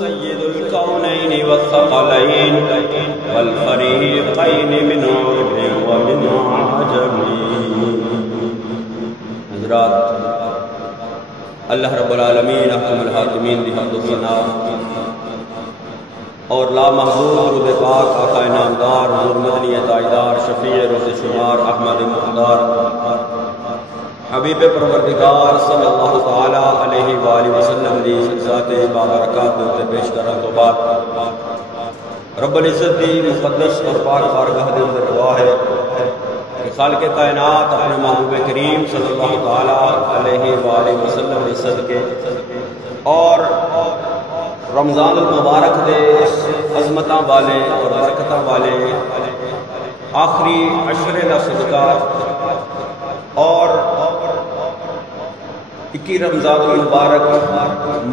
سید الکونین والثقلین والفریقین من عرب ومن عجم۔ حضرات، اللہ رب العالمین احکم الحاکمین دی حمد و ثنا اور لا محظور درود پاک آقا انعامدار نور مدنی تاجدار شفیع روز شمار احمد مختار حبیب پروردگار صلی اللہ تعالی علیہ وآلہ وسلم دی ذات بابرکات تے پیش کرن تو بعد رب العزت دی مقدس اور پاک بارگاہ دے اندر دعا ہے کہ خالق کائنات اپنے محبوب کریم صلی اللہ تعالی علیہ وآلہ وسلم کے صدقے اور رمضان المبارک دے عظمتاں والے اور برکتاں والے آخری عشرے دا صدقہ اور 21 رمضان المبارک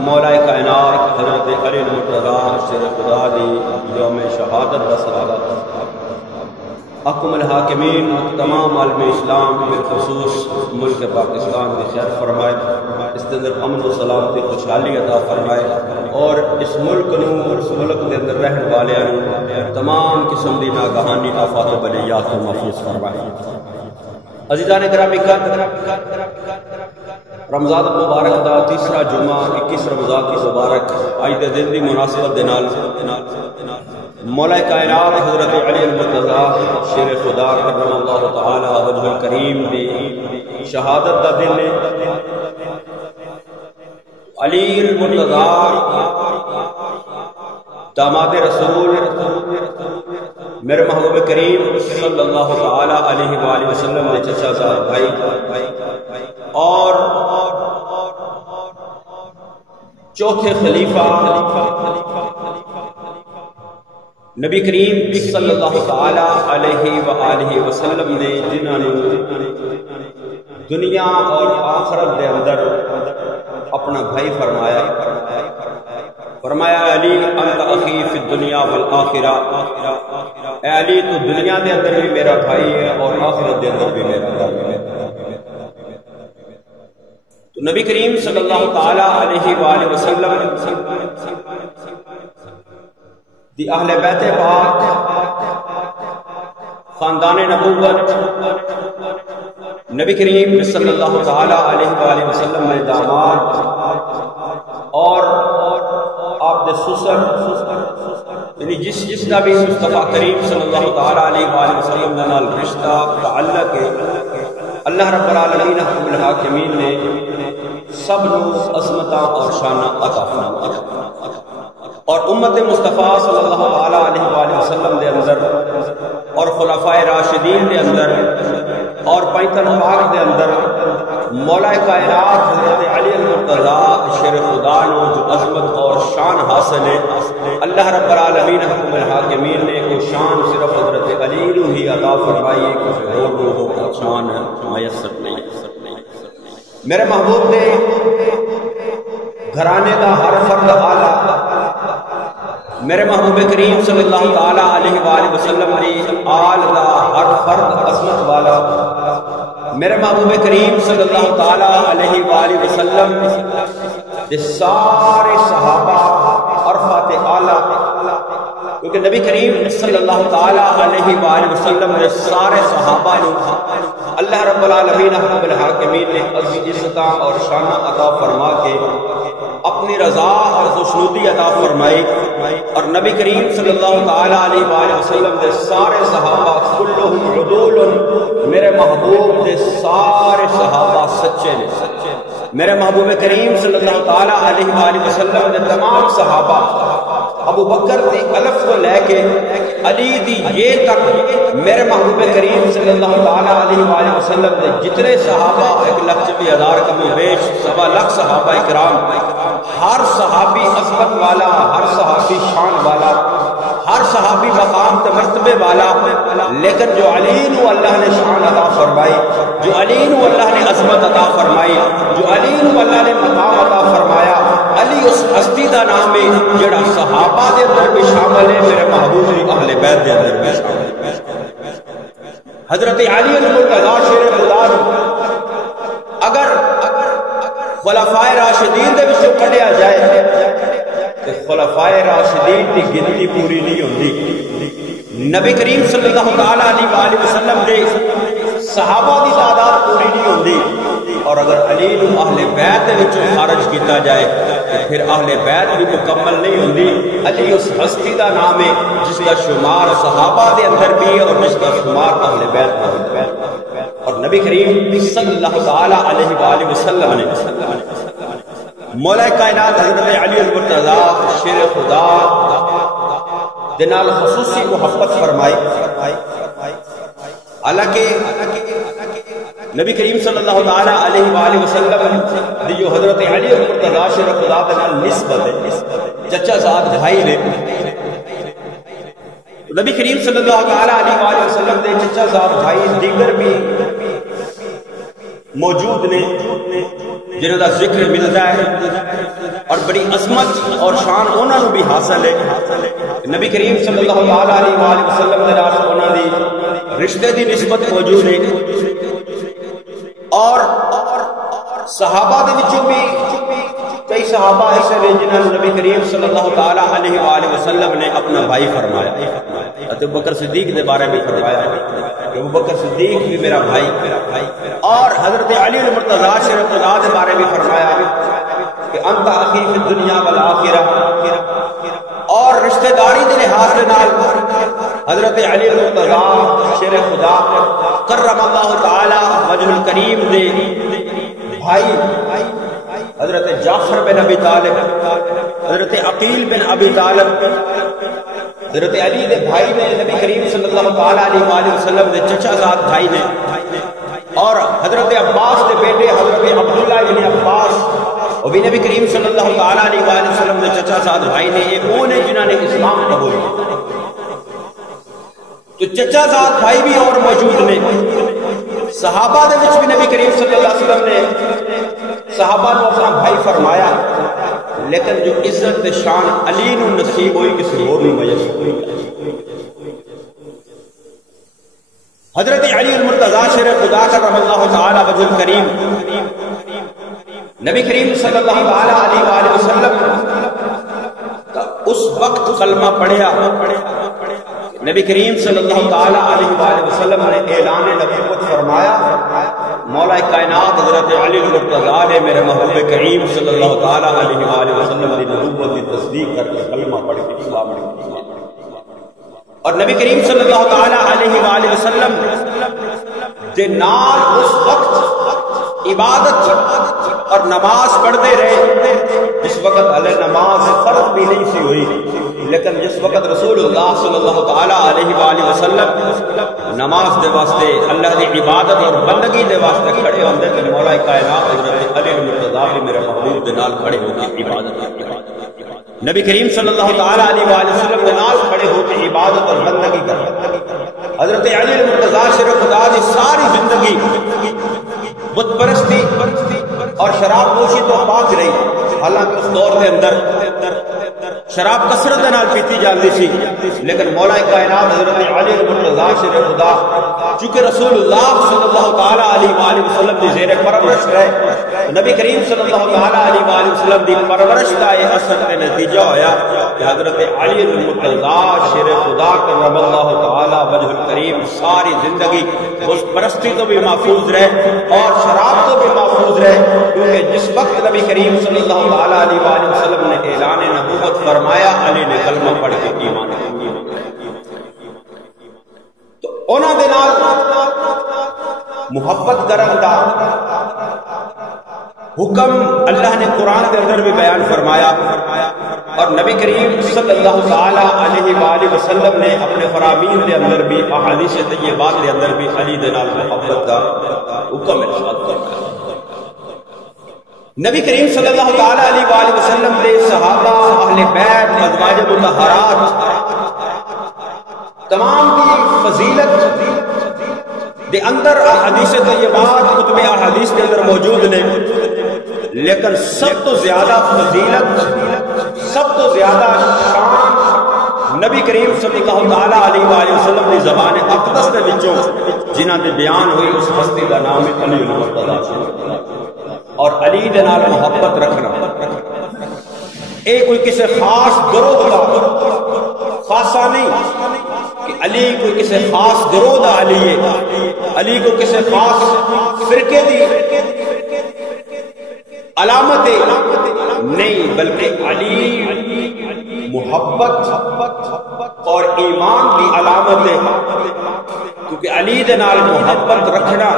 مولا کائنات حضرت علی المرتضیٰ شیر خدا دی یوم شہادت دا صدقہ احکم الحاکمین تمام عالم اسلام بالخصوص ملک پاکستان میں خیر فرمائے، اس کے اندر امن و سلامتی خوشحالی عطا فرمائے اور اس ملک کے اندر رہن والوں تمام قسم دی ناگہانی آفات و بلیات کو محفوظ فرمائے۔ عزیزان گرامی، رمضان المبارک دا تیسرا جمعہ 21 رمضان کی مبارک آج دے دن دی مناسبت دے نال مولا کائنات حضرت علی المرتضیٰ شیر خدا کرم اللہ تعالی وجہ الکریم دی شہادت دا دن ہے۔ علی المرتضیٰ داماد رسول میرے محبوب کریم صلی اللہ تعالی علیہ وآلہ وسلم نے چچا زاد بھائی اور چوتھے خلیفہ نبی کریم صلی اللہ تعالی علیہ وآلہ وسلم نے جنہوں نے دنیا اور آخرت دے اندر اپنا بھائی فرمایا علی انت اخی فی الدنیا والآخرہ، اے علی تو دنیا دے اندر بھی میرا بھائی ہے اور آخرت دے اندر بھی میرا بھائی ہے۔ تو نبی کریم صلی اللہ تعالی علیہ وآلہ وسلم دی اہل بیت پاک خاندان نبوت نبی کریم صلی اللہ تعالی علیہ وآلہ وسلم میں داماد اور آپ دے سسر یعنی جس دا بھی مصطفیٰ کریم صلی اللہ تعالی علیہ وآلہ وسلم نال رشتہ تعلق ہے، اللہ رب العالمین حکم الحاکمین نے سب نو عظمتاں اور شانہ عطا فرمایا اور امت مصطفیٰ صلی اللہ تعالی علیہ وآلہ وسلم دے اندر اور خلفائے راشدین دے اندر اور بیت پاک دے اندر مولا کائنات حضرت علی المرتضیٰ شیر خدا نو جو عظمت اور شان حاصل ہے، اللہ رب العالمین حکم الحاکمین نے کو شان صرف حضرت علی نو ہی عطا فرمائی ہے، کسی اور نو ہو شان میسر نہیں۔ میرے محبوب نے گھرانے کا ہر فرد اعلیٰ، میرے محبوب کریم صلی اللہ تعالی علیہ وآلہ وسلم نے آل دا ہر فرد عظمت والا، میرے محبوب کریم صلی اللہ تعالی علیہ وآلہ وسلم دے سارے صحابہ عرفات اعلیٰ، کیونکہ نبی کریم صلی اللہ تعالی علیہ وآلہ وسلم نے سارے صحابہ نے اللہ رب العالمین حکم الحاکمین نے عزتاں اور شانہ عطا فرما کے اپنی رضا اور خوشنودی عطا فرمائی اور نبی کریم صلی اللہ تعالی علیہ وآلہ وسلم دے سارے صحابہ کلہم عدول، میرے محبوب دے سارے صحابہ سچے نے، میرے محبوب کریم صلی اللہ تعالی علیہ وآلہ وسلم دے تمام صحابہ ابو بکر دی الف کو لے کے علی دی یہ تک میرے محبوب کریم صلی اللہ تعالی علیہ وآلہ وسلم دے جتنے صحابہ 1,40,000 کم و بیش 1.25 صحابہ اکرام، ہر صحابی عظمت والا، ہر صحابی شان والا، ہر صحابی مقام تے مرتبے والا، لیکن جو علی نو اللہ نے شان عطا فرمائی، جو علی نو اللہ نے عظمت عطا فرمائی، جو علی نو اللہ نے مقام عطا فرمایا، علی اس ہستی دا نام ہے جڑا صحابہ دے اندر بھی شامل ہے، میرے محبوب دی اہل بیت دے اندر بھی شامل ہے۔ حضرت علی المرتضیٰ شیر خدا اگر خلفائے راشدین دے وچوں کڈیا جائے کہ خلفائے راشدین کی گنتی پوری نہیں ہوتی، نبی کریم صلی اللہ تعالیٰ علیہ وآلہ وسلم دے صحابہ دی تعداد پوری نہیں ہوتی، اور اگر علی نو اہل بیت وچوں خارج کیتا جائے تو پھر اہل بیت بھی مکمل نہیں ہوندی۔ علی اس ہستی دا نام ہے جس کا شمار صحابہ دے اندر بھی ہے اور جس کا شمار اہل بیت میں ہے، اور نبی کریم صلی اللہ تعالیٰ علیہ وآلہ وسلم نے مولا کائنات حضرت علی المرتضی شیر خدا دے نال خصوصی محبت فرمائی۔ حالانکہ نبی کریم صلی اللہ تعالیٰ علیہ وآلہ وسلم دی جو حضرت علی المرتضی شیر خدا دے نال نسبت ہے، چچا زاد بھائی نے، نبی کریم صلی اللہ تعالیٰ علیہ وآلہ وسلم دے چچا زاد بھائی دیگر بھی موجود نے جنہوں کا ذکر ملتا ہے، اور بڑی عظمت اور شان انہوں نے بھی حاصل ہے۔ نبی کریم صلی اللہ تعالیٰ علیہ وآلہ وسلم دے نال انہوں دی رشتے دی نسبت موجود ہے، اور صحابہ دے وچوں بھی کئی صحابہ ایسے ہیں جنہوں نے نبی کریم صلی اللہ تعالیٰ علیہ وآلہ وسلم نے اپنا بھائی فرمایا۔ ابو بکر صدیق کے بارے میں فرمایا کہ ابو بکر صدیق بھی میرا بھائی، اور حضرت علی المرتضی شیر خدا کے بارے میں فرمایا کہ انت اخی فی الدنیا والآخرہ، اور رشتہ داری کے لحاظ سے نال حضرت علی المرتضی شیر خدا کرم اللہ تعالی وجہ الکریم دے بھائی حضرت جعفر بن ابی طالب، حضرت عقیل بن ابی طالب، حضرت علی دے بھائی نے نبی کریم صلی اللہ تعالیٰ علیہ وآلہ وسلم دے چچا زاد بھائی نے، اور حضرت عباس دے بیٹے حضرت عبداللہ بن عباس وہ بھی نبی کریم صلی اللہ تعالیٰ علیہ وآلہ وسلم دے چچا زاد بھائی نے، یہ وہ نے جنہوں نے اسلام قبول کیا۔ تو چچا زاد بھائی بھی اور موجود نے، صحابہ دے وچ بھی نبی کریم صلی اللہ علیہ وسلم نے صحابہ کو اپنا بھائی فرمایا، لیکن جو عزت شان علی نو نصیب ہوئی کسی اور نہیں میسر ہوئی۔ حضرت علی المرتضی شیر خدا کرم اللہ تعالی وجہ الکریم نبی کریم صلی اللہ تعالی علیہ وآلہ وسلم اس وقت کلمہ پڑھیا، نبی کریم صلی اللہ تعالی علیہ وآلہ وسلم نے اعلان نبوت فرمایا، مولا کائنات حضرت علی المرتضی نے میرے محبوب کریم صلی اللہ تعالی علیہ وآلہ وسلم کی نبوت کی تصدیق کر کے کلمہ پڑھ کے اسلام لے، اور نبی کریم صلی اللہ تعالی علیہ وآلہ وسلم دے نال اس وقت عبادت اور نماز پڑھتے رہے جس وقت علیہ نماز فرض بھی نہیں سی ہوئی، لیکن جس وقت رسول اللہ صلی اللہ تعالی علیہ وآلہ وسلم نماز دے واسطے اللہ دی عبادت اور بندگی دے واسطے کھڑے ہوندے کہ مولا کائنات حضرت علی المرتضی بھی میرے محبوب دے نال کھڑے ہو کے عبادت کرتے، نبی کریم صلی اللہ تعالی علیہ وآلہ وسلم دے نال کھڑے ہو کے عبادت اور بندگی کرتے۔ حضرت علی المرتضی شیر خدا دی ساری زندگی بت پرستی اور شراب نوشی تو پاک رہی، حالانکہ اس دور کے اندر شراب کثرت نال پیتی جاتی سی، لیکن مولا کائنات حضرت علی المرتضی شیر خدا چونکہ رسول اللہ صلی اللہ تعالی علیہ وآلہ وسلم دی زیر پرورش رہے، نبی کریم صلی اللہ تعالی علیہ وآلہ وسلم دی پرورش کا یہ اثر کا نتیجہ ہویا کہ حضرت علی المرتضی شیر خدا کرم اللہ تعالی وجہ الکریم ساری زندگی اس پرستی تو بھی محفوظ رہے اور شراب تو بھی محفوظ رہے، کیونکہ جس وقت نبی کریم صلی اللہ تعالی علیہ وآلہ وسلم نے اعلان نبوت فرمایا، علی نے کلمہ پڑھ کے ایمان کیا۔ تو انہاں دے نال محبت کرن دا حکم اللہ نے قرآن کے اندر بھی بیان فرمایا، اور نبی کریم صلی اللہ تعالی علیہ وآلہ وسلم نے اپنے فرامین کے اندر بھی احادیث طیبات کے اندر بھی علی دے نال محبت کا حکم ارشاد فرمایا۔ نبی کریم صلی اللہ تعالی علیہ وآلہ وسلم دے صحابہ، اہل بیت، ازواج مطہرات تمام کی فضیلت دے اندر احادیث طیبات کتب احادیث کے اندر موجود نے، لیکن سب تو زیادہ فضیلت، سب تو زیادہ شان نبی کریم صلی اللہ تعالی علیہ وآلہ وسلم کی زبان اقدس کے وچوں جنہاں دے بیان ہوئی اس ہستی کا نام ہے علی المرتضی، اور علی دے نال محبت رکھنا اے کوئی کسی خاص گروہ دا خاصا نہیں کہ علی کوئی کسی خاص گروہ دا علی ہے، علی کو کسی خاص فرقے دی علامت ہے نہیں، بلکہ علی محبت اور ایمان کی علامت ہے، کیونکہ علی دے نال محبت رکھنا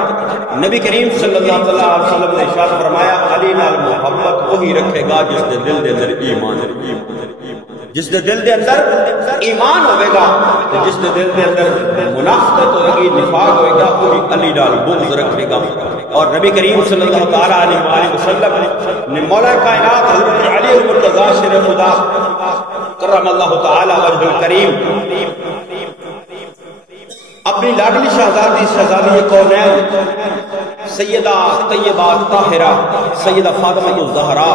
نبی کریم صلی اللہ علیہ وسلم نے ارشاد فرمایا علی نال محبت وہی رکھے گا جس دے دل دے اندر ایمان ہے، جس دے دل دے اندر ایمان ہوئے گا، جس دے دل دے اندر منافقت ہوئے گی، نفاق ہوئے گا، وہی علی نال بغض رکھے گا۔ اور نبی کریم صلی اللہ علیہ وسلم نے مولا کائنات حضرت علی المرتضی شیر خدا کرم اللہ تعالی وجہ الکریم اپنی لاڈلی شہزادی شہزادی کونین سیدہ طیبہ طاہرہ سیدہ فاطمہ الزہرا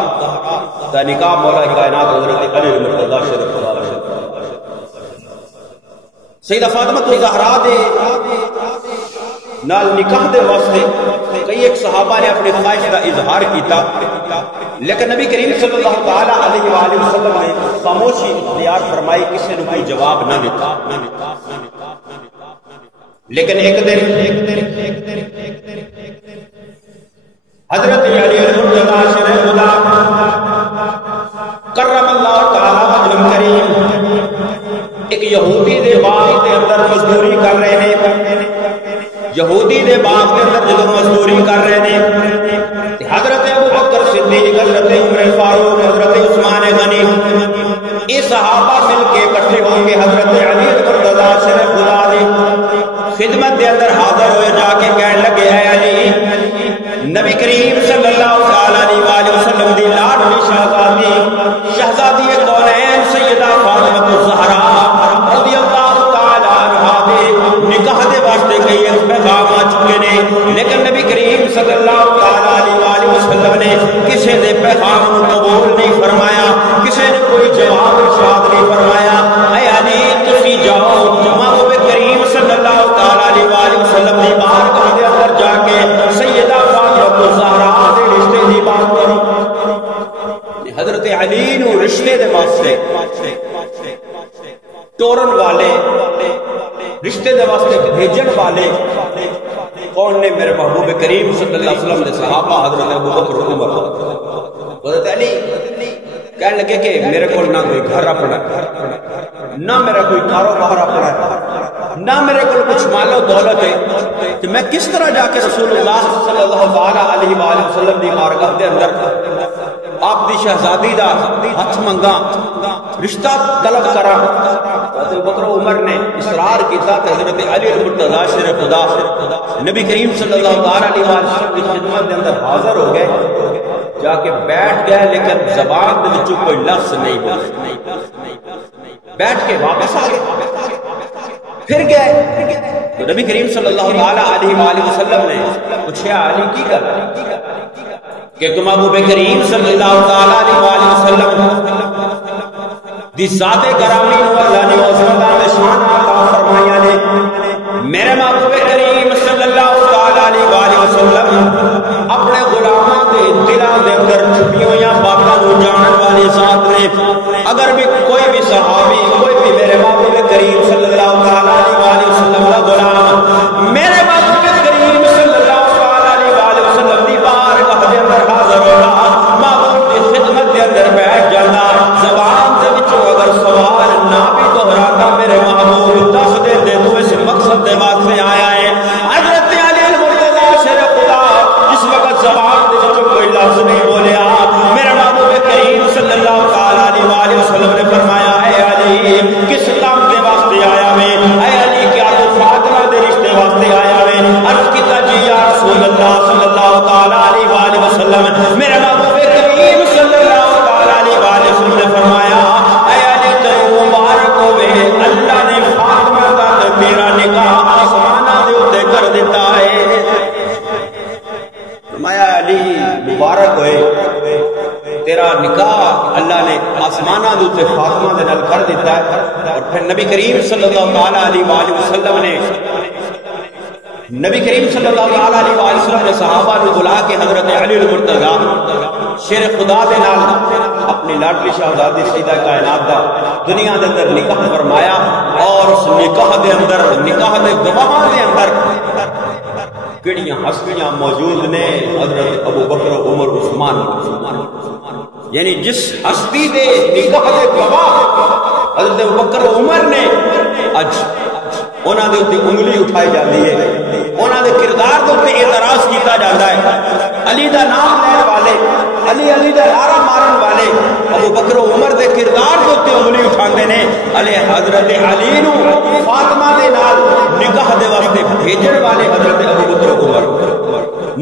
کا نکاح مولا کائنات حضرت علی المرتضی شیر خدا سیدہ فاطمہ الزہرا دے نال نکاح دے واسطے کئی ایک صحابہ نے اپنی خواہش کا اظہار کیتا، لیکن نبی کریم صلی اللہ علیہ وآلہ وسلم نے خاموشی اختیار فرمائی، کسی نے کوئی جواب نہ دیتا۔ لیکن ایک دن حضرت علی المرتضی شیر خدا کرم اللہ تعالی وجہ کریم ایک یہودی دے باغ دے اندر مزدوری کر رہے ہیں، یہودی دے باغ کے اندر جدو مزدوری کر رہے ہیں، حضرت ابوبکر صدیق، حضرت عمر فاروق، حضرت عثمان غنی یہ صحابہ مل کے اکٹھے ہو کے حضرت علی المرتضی شیر خدا دی خدمت کے اندر حاضر ہوئے، جا کے کہنے لگے اے علی، نبی کریم صلی اللہ علیہ وآلہ وسلم دی لاڈلی شہزادی کونین سیدہ فاطمہ الزہرا رضی اللہ تعالی عنہا دے نکاح دے واسطے کئی پیغام آ چکے نے، لیکن نبی کریم صلی اللہ علیہ وآلہ وسلم نے کسی دے پیغام کو قبول نہیں فرمایا، کسی نے کوئی جواب ارشاد نہیں فرمایا۔ اے علی تسی جاؤ محبوب کریم صلی اللہ علیہ وآلہ وسلم دی بارگاہ دے اندر جا کے سیدہ فاطمہ الزہرا دے رشتے دی بات کرو۔ حضرت علی نو رشتے دے واسطے ٹورن والے، رشتے دے واسطے بھیجن والے کون نے؟ میرے محبوب کریم صلی اللہ علیہ وسلم دے صحابہ حضرت ابوبکر عمر۔ حضرت علی کہنے لگے کہ میرے کو نہ کوئی گھر اپنا، نہ میرا کوئی کاروبار اپنا، نہ میرے کو کچھ مال و دولت ہے، کہ میں کس طرح جا کے رسول اللہ صلی اللہ علیہ وآلہ وسلم دی بارگاہ دے اندر آپ دی شہزادی دا ہاتھ منگا، رشتہ طلب کرا۔ حضرت ابوبکر عمر نے اصرار کیتا کہ حضرت علی المرتضی شیر خدا نبی کریم صلی اللہ علیہ وسلم کی خدمت کے اندر حاضر ہو گئے، جا کے بیٹھ گئے، لیکن زبان دے وچوں کوئی لفظ نہیں بولا، بیٹھ کے واپس آ گئے، پھر گئے تو نبی کریم صلی اللہ علیہ وآلہ وسلم نے پوچھا علی کی کر کہ تم محبوب کریم صلی اللہ علیہ وآلہ وسلم دی ذات گرامی نو اللہ نے عظمتاں دے شان عطا فرمائیاں نے، میرے محبوب کریم صلی اللہ علیہ وآلہ وسلم اپنے غلاماں دے دلاں دے اندر چھپی ہوئی باتاں نو جانن والی ذات نے۔ اگر بھی کوئی بھی صحابی، کوئی بھی میرے محبوب کریم صلی اللہ علیہ وآلہ وسلم کا غلام میرے محبوب کریم صلی اللہ علیہ وآلہ وسلم دی بارگاہ دے اندر حاضر ہونا، محبوب دی خدمت دے اندر بیٹھ جانا، زبان دے وچوں اگر سوال نہ بھی دہراتا میرے محبوب دس دے دے تو اس مقصد دے واسطے آیا ہے۔ حضرت علی المرتضی شیر خدا جس وقت زبان دے وچوں کوئی لفظ نہیں بولیا، میرے محبوب کریم صلی اللہ علیہ وآلہ وسلم نے فرمایا اے علی کس کام کے واسطے آیا میں؟ اے علی کیا تو فاطمہ دے رشتے واسطے آیا میں؟ عرض کیتا جی یا رسول اللہ صلی اللہ علیہ وآلہ وسلم، میرے محبوب کریم صلی اللہ علیہ وآلہ وسلم نے فرمایا اے علی تینوں مبارک ہوئے، اللہ نے فاطمہ دا تیرا نکاح آسماناں دے اوتے کر دیتا ہے۔ فرمایا علی مبارک ہوئے، تیرا نکاح اللہ نے آسماناں دے اوتے فاطمہ دے نال کر دیتا ہے۔ اور پھر نبی کریم صلی اللہ علیہ وآلہ وسلم نے نبی کریم صلی اللہ علیہ وآلہ وسلم نے صحابہ نے بلا کے حضرت علی المرتضی شیر خدا دے نال اپنی لاڈلی شہزادی سیدہ کائنات دا دنیا دے اندر نکاح فرمایا، اور اس نکاح دے اندر، نکاح دے گواہاں دے اندر کڑیاں ہستیاں موجود نے؟ حضرت ابو بکر، عمر، عثمان، یعنی جس ہستی دے نکاح دے گواہ حضرت ابو بکر عمر نے، اج انہاں دے اوتے انگلی اٹھائی جاتی ہے، انہاں دے کردار دے اوتے اعتراض کیتا جاتا ہے۔ علی دا نام لین والے، علی دا نعرہ مارن والے ابو بکر عمر دے کردار دے اوتے انگلی اٹھاندے نے۔ حضرت علی نو فاطمہ دے نال نکاح دے واسطے بھیجن والے حضرت ابو بکر عمر،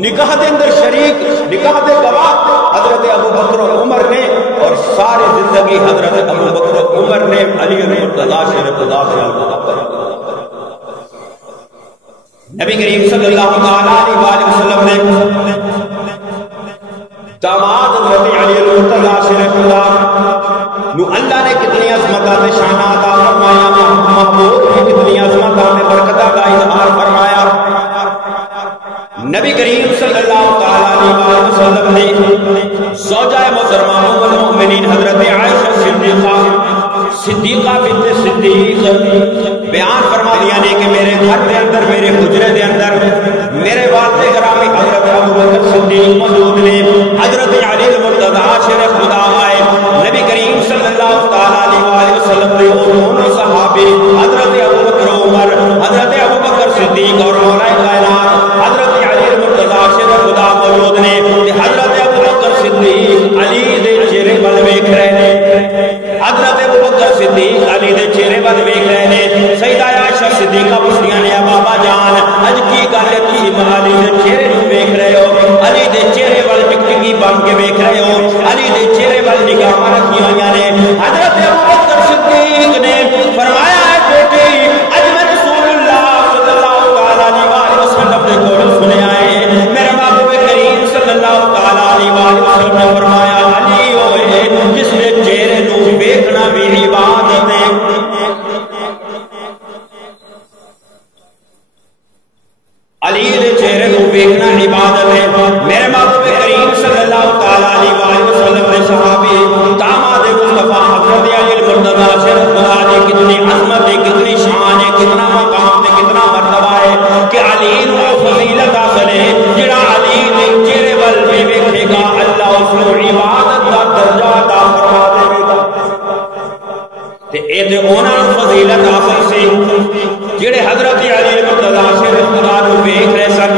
نکاح دے اندر شریک، نکاح دے گواہ حضرت ابو بکر عمر نے، اور ساری زندگی حضرت ابو بکر عمر نے علی المرتضی شریف خدا سے محبت۔ نبی کریم صلی اللہ علیہ وآلہ وسلم نے داماد حضرت علی المرتضی شریف خدا نو اللہ نے کتنی عظمتاں شاناں عطا فرمایا، محبوب نے کتنی عظمتاں برکتاں کا اظہار فرمایا۔ نبی کریم صلی اللہ علیہ وسلم نے زوجہ محترمہ ام المؤمنین حضرت عائشہ صدیقہ بنت صدیق بیان فرما دیا نے کہ میرے گھر دے اندر، میرے حجرے دے اندر میرے والد گرامی حضرت ابو بکر صدیق موجود نے، حضرت علی المرتضی شریف خدا آئے، نبی کریم صلی اللہ علیہ وسلم نے دونوں صحابی حضرت ابو بکر عمر، حضرت ابو بکر صدیق اور مولا کائنات حضرت علی المرتضی شریف خدا موجود نے۔ حضرت ابو بکر صدیق علی دے چہرے ول ویکھ رہے نے، حضرت ابو بکر صدیق علی دے چہرے ول ویکھ رہے نے۔ سیدہ عائشہ صدیقہ پوچھدیاں نے بابا جان اج کی گل ہے تسی علی دے چہرے نوں ویکھ رہے ہو، علی دے چہرے ول ٹکٹکی بن کے ویکھ رہے ہو، علی دے چہرے ول نگاہاں رکھی ہوئیاں نے۔ حضرت ابو بکر صدیق نے فرمایا ہے بیٹی اج میں رسول اللہ صلی اللہ علیہ وسلم دے کول سنیا ہے، میرے محبوب کریم صلی اللہ علیہ وسلم نے فرمایا علی ہوئے جس دے چہرے نوں ویکھنا بھی عبادت ہے۔ علی دے چہرے نوں ویکھنا عبادت ہے۔ میرے محبوب کریم صلی اللہ علیہ وسلم دے صحابی داماد مصطفیٰ حضرت علی المرتضی شریف خدا دی کتنی عظمت ہے، کتنی شان ہے، کتنا مقام ہے، کتنا مرتبہ ہے کہ علی نو فضیلت حاصل ہے۔ جڑا علی دے چہرے ول بھی ویکھے گا اللہ اس نو عبادت دا درجہ عطا فرما دے گا۔ تے اے تے انہاں نوں فضیلت حاصل سی جڑے حضرت علی المرتضی شریف خدا نو ویکھ رہے سن،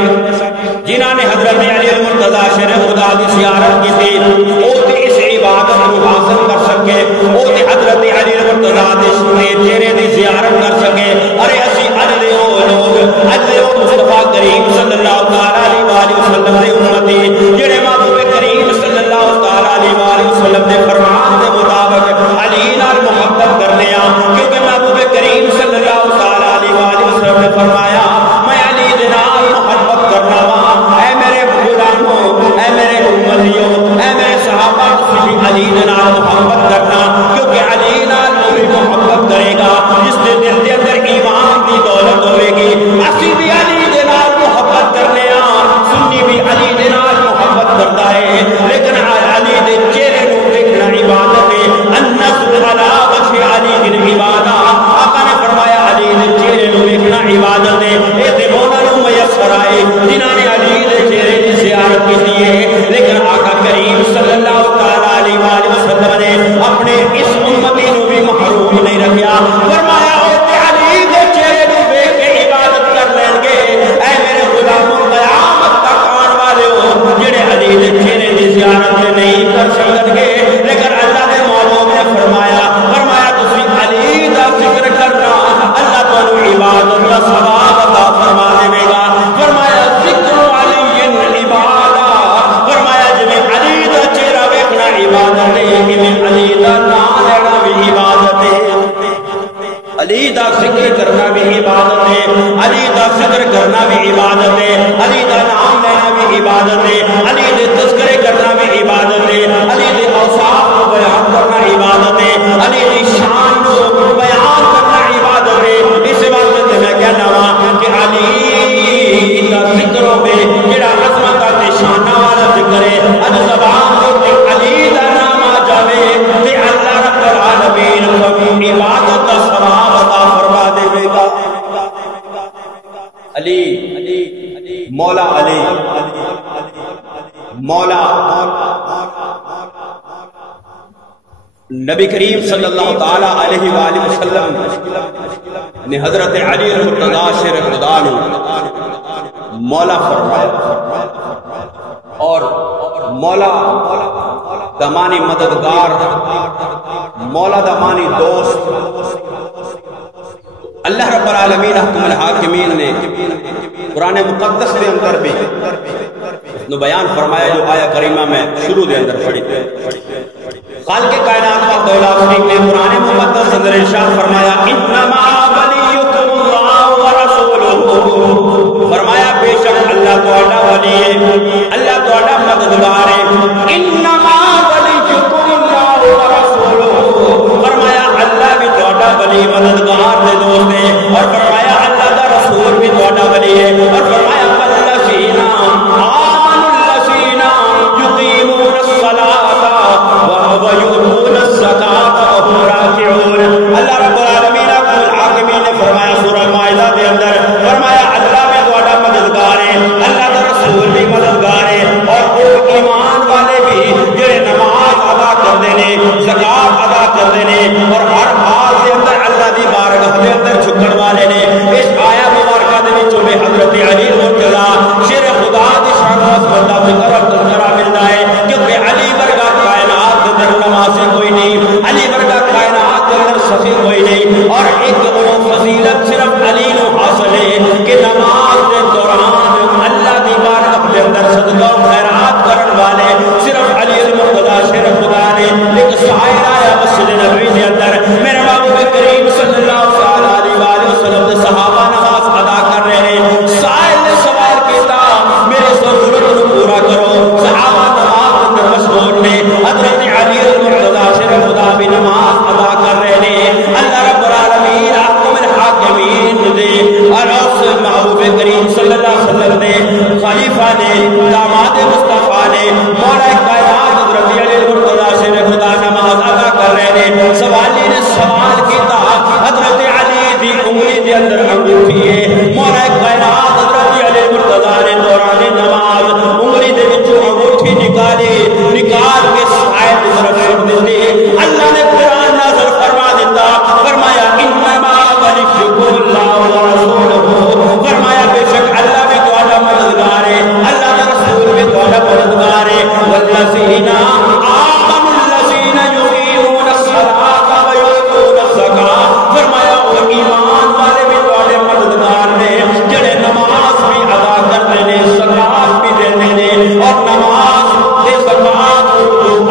جنہاں نے حضرت علی المرتضی شریف خدا دی زیارت کی تھی، او تے اس عبادت نو حاصل کر سکے، او تے حضرت علی المرتضی دے چہرے دی زیارت کر سکے۔ ارے اسی اج دے او لوگ، اج دے او مصطفیٰ کریم صلی اللہ علیہ وسلم دے امتی جڑے محبوب کریم صلی اللہ علیہ وسلم دے فرمان دے مطابق علی نال محبت کرنے آ، کیونکہ محبوب کریم صلی اللہ علیہ وسلم نے فرمایا میں علی دے نال محبت کرنا وا۔ اے میرے غلاموں، اے میرے امتیوں، اے میرے صحابہ، تسی علی دے نال محبت کرنا، کیونکہ علی نال وہی محبت کرے گا جس دے دل دے اندر ایمان دی دولت ہوے گی۔ اسی بھی علی دے نال محبت کرنے آ، سنی بھی علی دے نال محبت کرتا ہے، لیکن علی دے چہرے نوں دیکھنا عبادت ہے۔ النظر علی وجه علی کی عبادت، آقا نے فرمایا علی دے چہرے نوں دیکھنا عبادت ہے۔ اے تے انہاں نوں میسر آئے جنہاں نے علی دے چہرے دی زیارت کی ہے، لیکن آقا کریم صلی اللہ علیہ وسلم نے اپنے اس امتی نوں بھی محروم نہیں رکھیا، فرمایا او تے علی دے چہرے نوں ویکھ کے عبادت کر لین گے۔ اے میرے غلاموں قیامت تک آن والے ہو جڑے علی دے چہرے دی زیارت نہیں کر سکن گے، لیکن اللہ دے محبوب نے فرمایا تسی علی دا ذکر کرنا اللہ تانوں عبادت دا ثواب عطا فرما دے گا۔ فرمایا ذکر علی عبادت، فرمایا جویں علی دا چہرہ ویکھنا عبادت ہے، کیویں علی دا نام لینا بھی عبادت ہے۔ علی دا ذکر کرنا بھی عبادت ہے، علی دا ذکر کرنا بھی عبادت ہے، علی دا نام لینا بھی عبادت ہے، علی دے تذکرے کرنا بھی عبادت ہے، علی دے اوصاف کو بیان کرنا عبادت ہے، علی دی شان کو بیان کرنا عبادت ہے۔ اس بات میں کہنا وا کہ علی دا ذکر ہوے جڑا عظمت تے شان والا ذکر ہے، اج زبان تے علی دا نام آ جاوے مولا علی، مولا نبی کریم صلی اللہ تعالی علیہ وآلہ وسلم نے حضرت علی المرتضی شیر خدا نے مولا فرمایا، اور مولا دمانی مددگار، مولا دمانی دوست اللہ رب العالمین احکم الحاکمین نے قرآن مقدس کے اندر بھی نو بیان فرمایا جو آیا کریمہ میں شروع دے اندر پڑھی خالق کائنات کا دولا شریف نے قرآن مقدس اندر ارشاد فرمایا انما ولیکم اللہ ورسولہ، فرمایا بے شک اللہ تہاڈا ولی ہے، اللہ تہاڈا مددگار ہے، انما ولیکم اللہ ورسولہ، فرمایا اللہ بھی تہاڈا ولی مددگار دے دوست ہے، اور فرمایا اللہ دا رسول بھی تہاڈا ولی ہے، اور فرمایا والذین آمنوا الذین یقیمون الصلاۃ وَيُؤْتُونَ الزَّكَاةَ وَهُمْ رَاكِعُونَ۔ اللہ رب العالمین احکم الحاکمین نے فرمایا سورہ مائدہ کے اندر، فرمایا اللہ بھی تہاڈا مددگار ہے، اللہ کا رسول بھی مددگار ہے، اور وہ ایمان والے بھی جڑے نماز ادا کرتے ہیں، زکات ادا کرتے ہیں، اور ہر حال کے اندر اللہ دی بارگاہ کے اندر جھکن والے نے۔ اس آیا مبارکہ دے وچوں میں حضرت علی مرتضی شیر خدا دی شان و عظمت دا ذکر اور تذکرہ ملتا ہے، کیونکہ علی ورگا کائنات کے اندر نمازی کوئی نہیں، علی ورگا کائنات کے اندر سخی کوئی نہیں، اور ایک وہ فضیلت صرف علی نو حاصل ہے کہ نماز کے دوران اللہ دی بارگاہ کے اندر صدقہ و خیرات کرن والے صرف علی المرتضی شیر خدا نے۔ ایک شاعر آیا مسجد نبوی کے اندر، میرے محبوب کریم صلی اللہ علیہ وآلہ وسلم دے صحابہ نماز ادا کر رہے ہیں، سائل نے سوال کیتا میرے ضرورت کو پورا کرو، صحابہ نماز اندر مشغول نے، حضرت علی المرتضی شیر خدا بھی نماز ادا کر رہے ہیں، اللہ رب العالمین احکم الحاکمین دے اور اس محبوب کریم صلی اللہ علیہ وسلم نے خلیفہ نے داماد مصطفیٰ نے مولا کائنات حضرت علی المرتضی شیر خدا نماز ادا کر رہے ہیں۔ سوالی نے سوال کیتا حضرت علی دی انگلی دے اندر انگوٹھی ہے، مولا کائنات حضرت علی المرتضی نے دوران نماز انگلی دے وچوں انگوٹھی نکال کے سائے کی طرف چھوڑ دیتی، اللہ نے قرآن نازل فرما دیتا، فرمایا انما ولیکم اللہ ورسولہ، فرمایا بے شک اللہ بھی تہاڈا مددگار ہے، اللہ کا رسول بھی تہاڈا مددگار ہے، والذین آمنوا الذین یقیمون الصلاۃ ویؤتون الزکاۃ، فرمایا وہ ایمان والے بھی تہاڈے مددگار نے جڑے نماز بھی ادا کرتے ہیں، زکات بھی دیتے ہیں، اور نماز تے زکات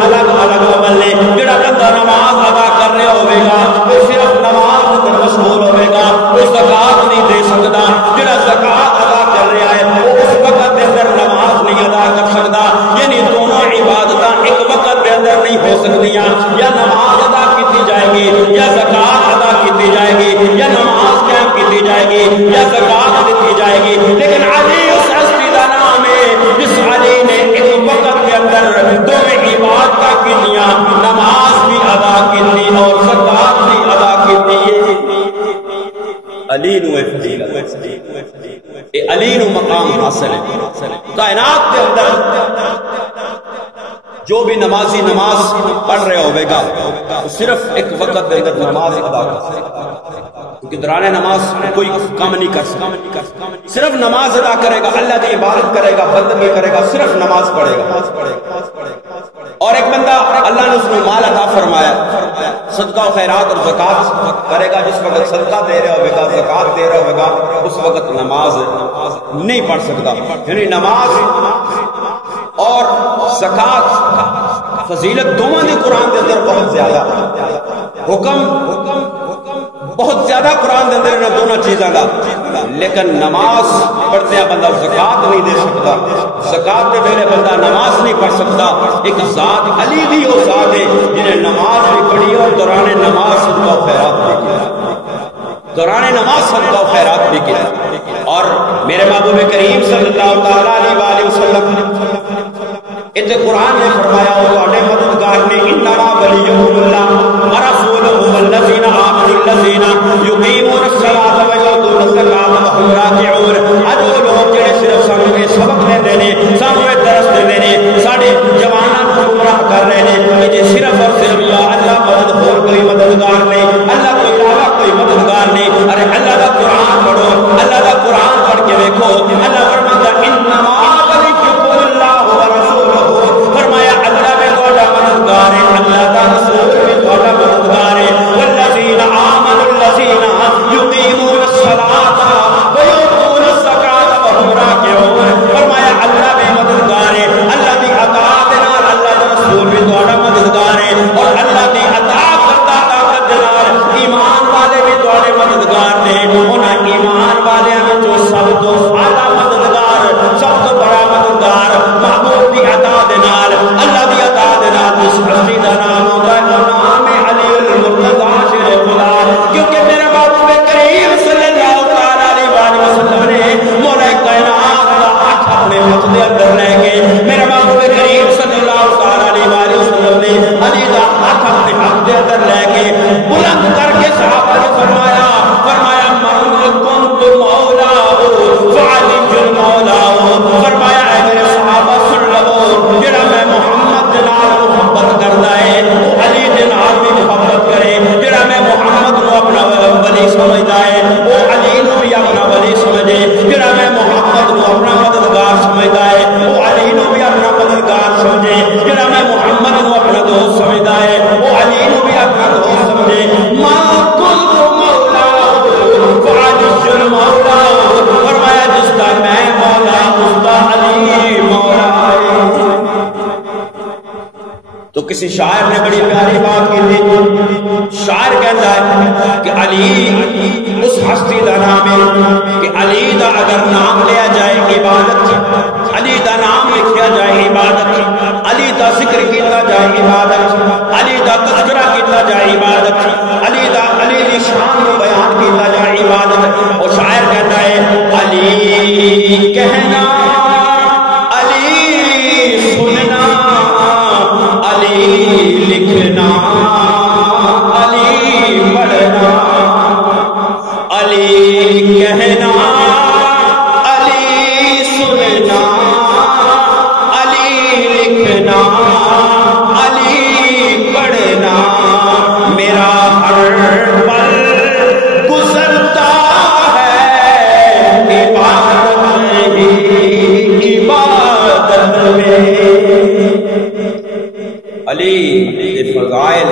الگ الگ عمل نے، جڑا بندہ نماز ادا کرنے ہوے گا وہ صرف نماز اندر مشغول ہوے گا، وہ زکات نہیں دے سکتا، جڑا زکات ادا کر رہا ہے وہ اس وقت کے اندر نماز نہیں ادا کر سکتا، یعنی دونوں عبادتاں ایک وقت کے اندر نہیں ہو سکتیاں، یا نماز ادا کی جائے گی یا زکات ادا کی جائے گی، یا نماز قائم کی جائے گی یا زکات دی جائے گی، لیکن علی اس ہستی کا نام ہے جس علی نے ایک وقت کے اندر دونوں عبادتاں کیتیاں، نماز بھی ادا کی اور زکات بھی ادا کی۔ علی نو علی نو مقام حاصل ہے کائنات کے اندر۔ جو بھی نمازی نماز پڑھ رہے ہوئے گا صرف ایک وقت دے اندر نماز ادا کر سکتا، کیونکہ دوران نماز کوئی کم نہیں کر سکتا، صرف نماز ادا کرے گا، اللہ کی عبادت کرے گا، بندگی کرے گا، صرف نماز پڑھے گا۔ اور ایک بندہ اللہ نے اس کو مال عطا فرمایا، صدقہ و خیرات اور زکات کرے گا، جس وقت صدقہ دے رہا ہوئے گا، زکات دے رہا ہوئے گا، اس وقت نماز نہیں پڑھ سکتا۔ یعنی نماز اور زکات فضیلت دونوں نے قرآن کے اندر بہت زیادہ حکم بہت زیادہ قرآن کے اندر دونوں چیزاں کا، لیکن نماز پڑھتے ہیں بندہ زکات نہیں دے سکتا، زکات دے ویلے بندہ نماز نہیں پڑھ سکتا۔ ایک ذات علی بھی وہ ذات ہے جنہیں نماز بھی پڑھی اور دوران نماز صدقہ و خیرات بھی کیا، دوران نماز صدقہ و خیرات بھی کیا۔ اور میرے محبوب کریم صلی اللہ تعالیٰ علیہ وآلہ وسلم اتنے قرآن نے فرمایا وہ تہاڈے مددگار نے، انما ولیکم اللہ ورسولہ والذین آمنوا الذین یقیمون الصلاۃ ویؤتون الزکاۃ وهم راکعون۔ اج وہ لوگ جڑے صرف سمجھ ہاتھ اپنے ہاتھ دے اندر لے کے بلند کر کے صحابہ نے فرمایا من کنت مولا فعلی المولا، فرمایا ہے میرے صحابہ سن لو، جڑا میں محمد دے نال محبت کردا ہے وہ علی دے نال بھی محبت کرے، جڑا میں محمد نو اپنا ولی سمجھدا ہے وہ علی نو بھی اپنا ولی سمجھے، جڑا میں محمد نو اپنا مددگار سمجھدا ہے وہ علی نو بھی اپنا مددگار سمجھے، جڑا میں محمد نو اپنا دوست سمجھدا ہے وہ علی نو بھی اپنا دوست سمجھے۔ مولا فرمایا جس کا میں مولا اس کا علی مولا ہے۔ تو کسی شاعر نے بڑی پیاری بات کی تھی، شاعر کہتا ہے کہ علی اس ہستی دا نام ہے کہ علی دا اگر نام لیا جائے عبادت، علی دا نام لکھیا جائے عبادت، علی دا ذکر کیتا جائے عبادت، علی دا تذکرہ کیتا جائے عبادت، علی دا علی دی شان کو بیان کیتا جائے عبادت۔ اور شاعر کہتا ہے علی کہنا، علی سننا، علی لکھنا، علی پڑھنا، علی کہنا، علی سننا، علی لکھنا، علی پڑھنا، میرا ہر پل گزرتا ہے عبادت ہی عبادت میں۔ علی دی فضائل،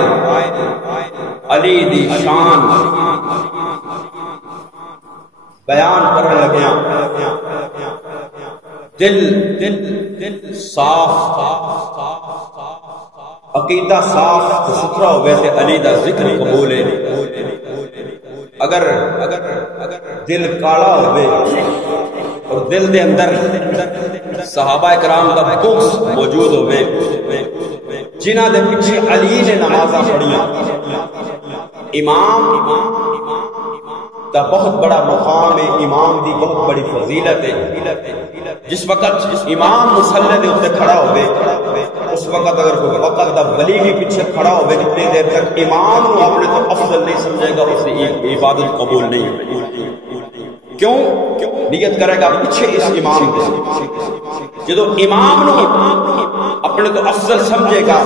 علی دی شان بیان کرنے لگیا، دل صاف، عقیدہ صاف ستھرا ہوئے تھے، علی دا ذکر قبول ہے۔ اگر دل کالا ہوئے اور دل دے اندر صحابہ کرام دا بغض موجود ہوئے، جنہ دے پیچھے علی نے نمازاں پڑھیاں، امام دا بہت بڑا مقام ہے، امام دی بہت بڑی فضیلت ہے۔ جس وقت امام مصلی دے اوپر کھڑا ہوئے، اس وقت اگر کوئی وقت دا ولی بھی پیچھے کھڑا ہوئے جتنی دیر تک امام نو اپنے تو افضل نہیں سمجھے گا، اس نے عبادت قبول نہیں ہوگی۔ کیوں؟ نیت کرے گا پیچھے اس امام دے، جدو امام نو اپنے تو افضل سمجھے گا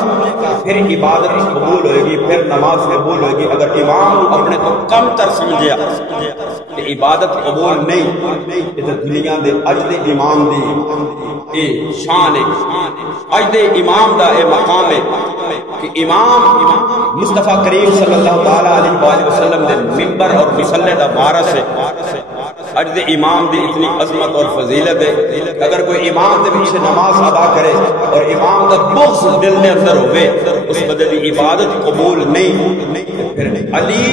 پھر عبادت قبول ہوئے گی، پھر نماز قبول ہوئے گی۔ اگر امام نو اپنے تو کم تر سمجھے کہ عبادت قبول نہیں، یہ تو دنیا دے اج دے امام دی اے شان ہے، اج دے امام دا اے مقام ہے کہ امام مصطفیٰ کریم صلی اللہ تعالی علیہ وآلہ وسلم دے ممبر اور مصلی دا وارث ہے۔ اج دے امام دی اتنی عظمت اور فضیلت ہے، اگر کوئی امام دے پیچھے نماز ادا کرے اور امام دا بغض دل دے اندر ہوئے، اس بدے دی عبادت قبول نہیں۔ پھر علی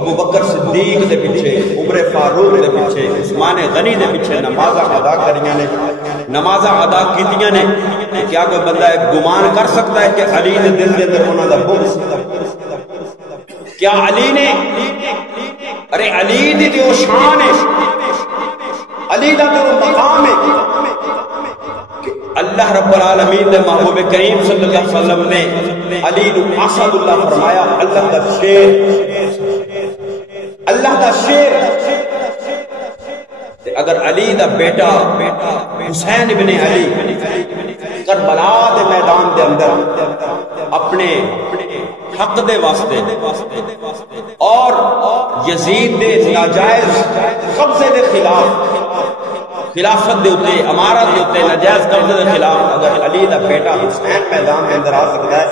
ابو بکر صدیق دے پیچھے، عمر فاروق دے پیچھے، عثمان غنی دے پیچھے نمازاں ادا کریاں نے، نمازاں ادا کیتیاں نے۔ کیا کوئی بندہ گمان کر سکتا ہے کہ علی دے دل دے اندر انہاں دا بغض؟ کیا علی نے، ارے علی دی جو شان ہے، علی دا جو مقام ہے کہ اللہ رب العالمین نے محبوب کریم صلی اللہ علیہ وسلم نے علی نو اسد اللہ فرمایا، اللہ دا شیر، اللہ دا شیر۔ اگر علی دا بیٹا حسین ابن علی کربلا دے میدان دے اندر اپنے حق دے واسطے اور یزید دے ناجائز قبضے دے خلاف، خلافت دے اتے، امارت دے اتے ناجائز قبضے دے خلاف اگر علی دا بیٹا حسین میدان میں اندر آ سکتا ہے،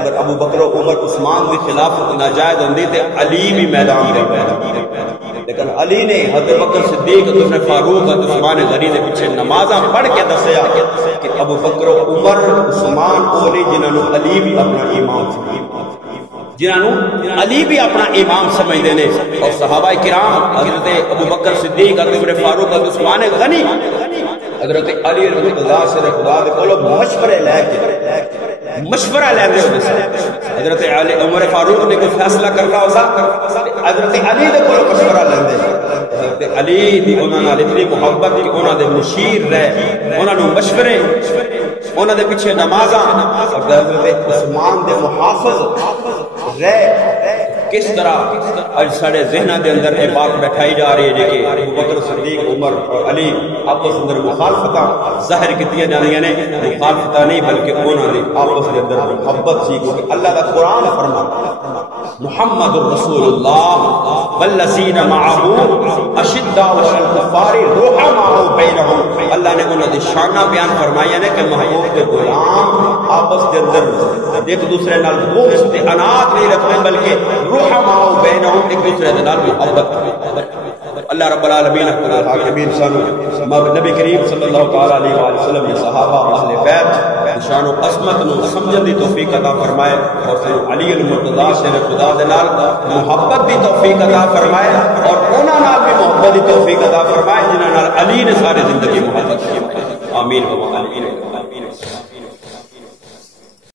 اگر ابو بکر و عمر عثمان دی خلافت ناجائز ہوندی تے علی بھی میدان میں پیدا۔ لیکن علی نے حضرت بکر صدیق، حضرت فاروق، حضرت عثمان غنی دے پیچھے نمازاں پڑھ کے دسیا کہ ابو بکر و عمر عثمان وہ نہیں جنہاں نو علی بھی اپنا امام سمجھدا، جنہاں علی بھی اپنا امام سمجھتے ہیں۔ اور صحابہ کرام حضرت ابو بکر صدیق، حضرت عمر فاروق، حضرت عثمان غنی، حضرت علی رضی اللہ سے خدا دے کولو مشورے لے کے مشورہ لیندے ہوندے سن۔ حضرت علی عمر فاروق نے کوئی فیصلہ کرنا ہوتا حضرت علی دے کولو مشورہ لیندے، حضرت علی دی انہاں نال اتنی محبت کہ انہاں دے مشیر رہے، انہاں نو مشورے انہوں دے پیچھے نمازاں اور حضرت عثمان دے محافظ رہ کس طرح اج ساڑے ذہنہ دے اندر یہ بات بیٹھائی جا رہی ہے کہ ابو بکر صدیق عمر اور علی آپس اندر مخالفتہ ظاہر کیتیاں جانیاں نے مخالفتہ نہیں بلکہ انہوں نے آپس کے اندر محبت سی کیونکہ اللہ کا قرآن فرما محمد رسول اللہ والذین معه اشداء علی الکفار رحماء بینہم اللہ نے انہوں نے شانہ بیان فرمایا نے کہ محبوب کے غلام آپس کے اندر ایک دوسرے نال بغض تے انات نہیں رکھتے بلکہ رحماء بینہم ایک دوسرے نال محبت کرتے اللہ رب العالمین حاکمین سانو نبی کریم صلی اللہ تعالی علیہ وآلہ وسلم کے صحابہ اہل بیت شان و عظمت نو سمجھن دی توفیق عطا فرمائے اور پھر علی المرتضی شیر خدا دے نال محبت دی توفیق عطا فرمائے اور انہاں نال بھی محبت دی توفیق عطا فرمائے جنہاں نال علی نے ساری زندگی محبت کی آمین و آمین.